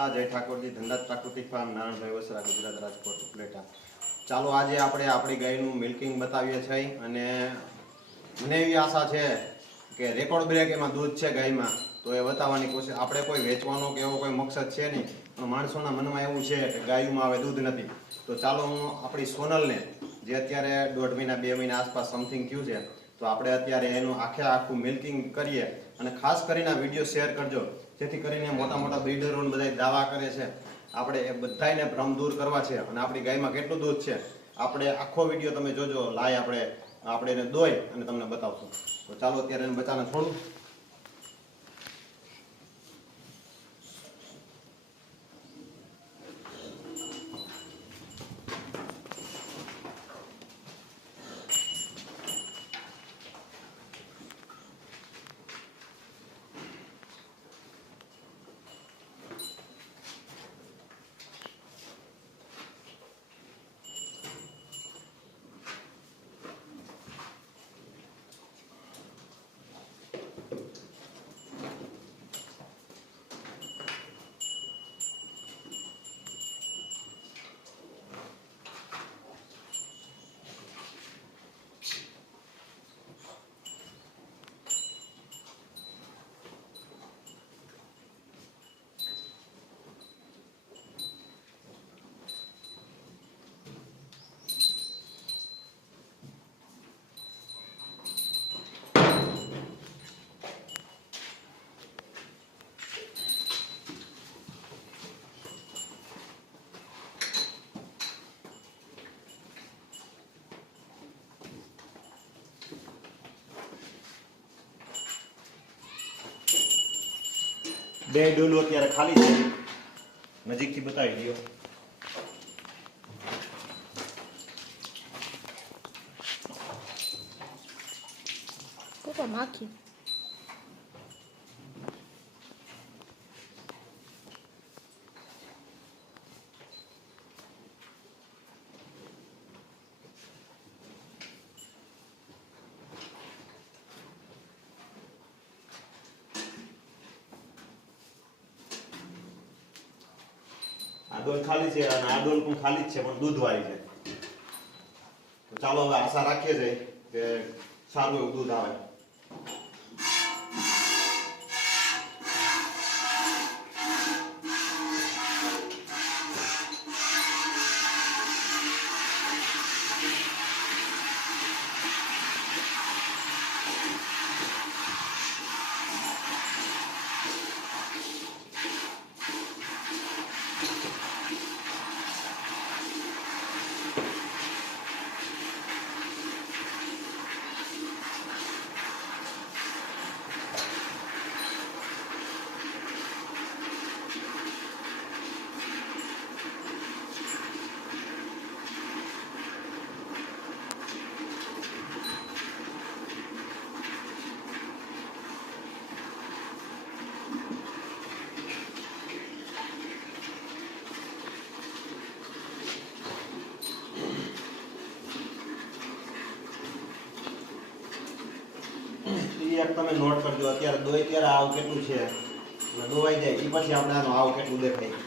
માતા, જય ઠાકોરજી, ધનરાજ પ્રાકૃતિક ફાર્મ, નારાયણભાઈ વસરા, ગુજરાત, રાજકોટ, ઉપલેટા. ચાલો આજે આપણે આપણી ગાયનું મિલ્કિંગ બતાવીએ છીએ અને મને એવી આશા છે કે રેકોર્ડ બ્રેક એમાં દૂધ છે ગાયમાં, તો એ બતાવવાની કોશિશ. આપણે કોઈ વેચવાનો કે એવો કોઈ મકસદ છે નહીં, પણ માણસોના મનમાં એવું છે કે ગાયમાં હવે દૂધ નથી. તો ચાલો હું આપણી સોનલને, જે અત્યારે 1.5 મહિના 2 મહિના આસપાસ સમથિંગ થયું છે, તો આપણે અત્યારે એનું આખું મિલ્કિંગ કરીએ. અને ખાસ કરીને આ વિડીયો શેર કરજો, જેથી કરીને મોટા મોટા બિલ્ડરો બધા દાવા કરે છે, આપણે એ બધાને ભ્રમ દૂર કરવા છે. અને આપણી ગાયમાં કેટલું દૂધ છે આપણે આખો વિડીયો તમે જોજો. લાય આપણે એને દોઈ અને તમને બતાવશું. તો ચાલો અત્યારે એને બચાને થોડું. બે ડોલું અત્યારે ખાલી છે, નજીકથી બતાવી દો. કોકો માખી આ ડોલ ખાલી છે અને આ ડોલ પણ ખાલી જ છે, પણ દૂધવાળી છે. તો ચાલો હવે આશા રાખીએ છીએ કે સારું એવું દૂધ આવે. એક તમે નોટ કરજો, અત્યારે દોઈ ત્યારે આવ કેટલું છે, દોવાઈ જાય એ પછી આપણે આનું આવ કેટલું દેખાય.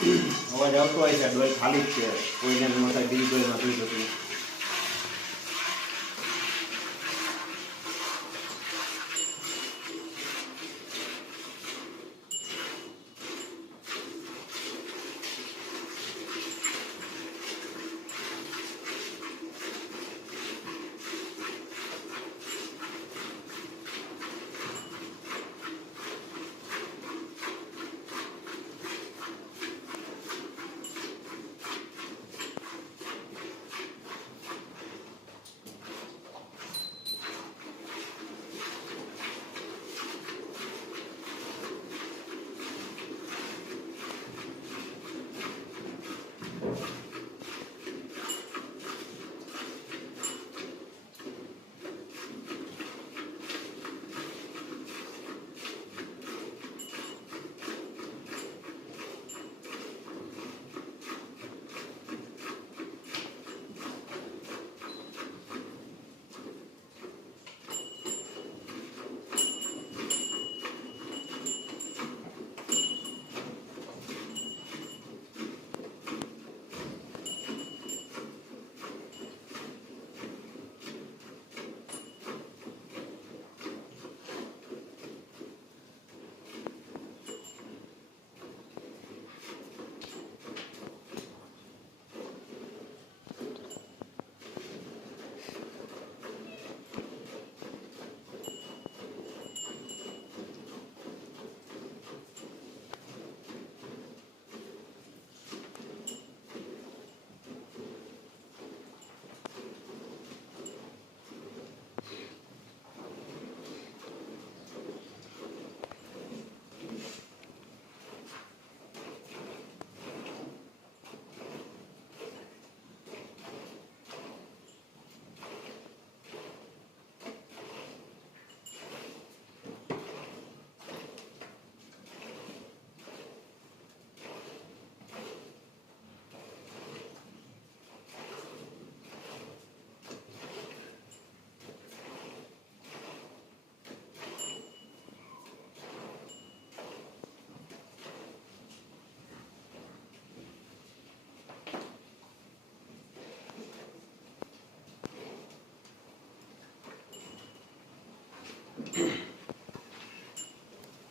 અવાજ આવતો હોય છે, ડોલ ખાલી જ છે, કોઈને મસાઈ બીજી ડોલ નાખી શકું.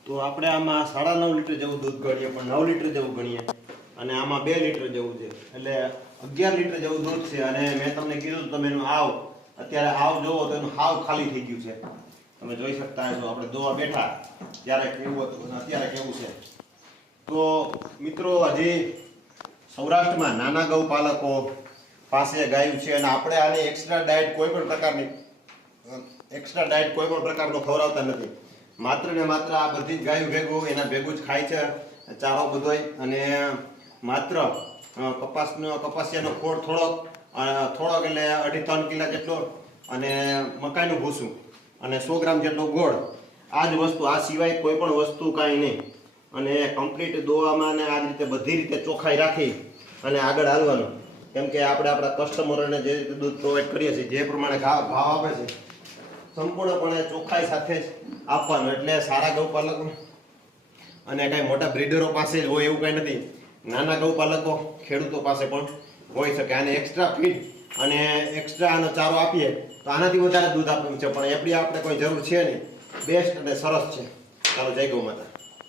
તો આપણે આમાં 9.5 લીટર જેવું દૂધ ગણીએ, પણ 9 લીટર જેવું ગણીએ, અને આમાં 2 લીટર જેવું છે, એટલે 11 લીટર જેવું દૂધ છે. અને મેં તમને કીધું તમે એનું અત્યારે આવ જોવો તો એનું હાવ ખાલી થઈ ગયું છે. તમે જોઈ શકતા છો આપણે દોવા બેઠા ત્યારે કેવું હતું અને અત્યારે કેવું છે. તો મિત્રો, હજી સૌરાષ્ટ્રમાં નાના ગૌપાલકો પાસે ગાયું છે, અને આપણે આને એક્સ્ટ્રા ડાયટ કોઈ પણ પ્રકારનો ખવડાવતા નથી. માત્ર ને માત્ર આ બધી જ ગાયું ભેગું એના ભેગું જ ખાય છે ચારો બધોય. અને માત્ર કપાસિયાનો ખોળ થોડોક એટલે 2.5-3 કિલા જેટલો, અને મકાઈનું ભૂસું અને 100 ગ્રામ જેટલો ગોળ. આ જ વસ્તુ, આ સિવાય કોઈ પણ વસ્તુ કાંઈ નહીં. અને કમ્પ્લીટ દોવામાં ને આ રીતે બધી રીતે ચોખ્ખાઈ રાખી અને આગળ હાલવાનું. કેમ કે આપણે આપણા કસ્ટમરોને જે રીતે દૂધ પ્રોવાઈડ કરીએ છીએ, જે પ્રમાણે ભાવ આપે છે, સંપૂર્ણપણે ચોખ્ખાઈ સાથે જ આપવાનું. એટલે સારા ગૌપાલકો અને કાંઈ મોટા બ્રીડરો પાસે જ હોય એવું કાંઈ નથી. નાના ગૌપાલકો ખેડૂતો પાસે પણ હોઈ શકે. આને એક્સ્ટ્રા ફીડ અને એક્સ્ટ્રા આનો ચારો આપીએ તો આનાથી વધારે દૂધ આપવું છે, પણ એપડી આપણે કોઈ જરૂર છે નહીં. બેસ્ટ અને સરસ છે. ચાલો, જય ગૌ માતા.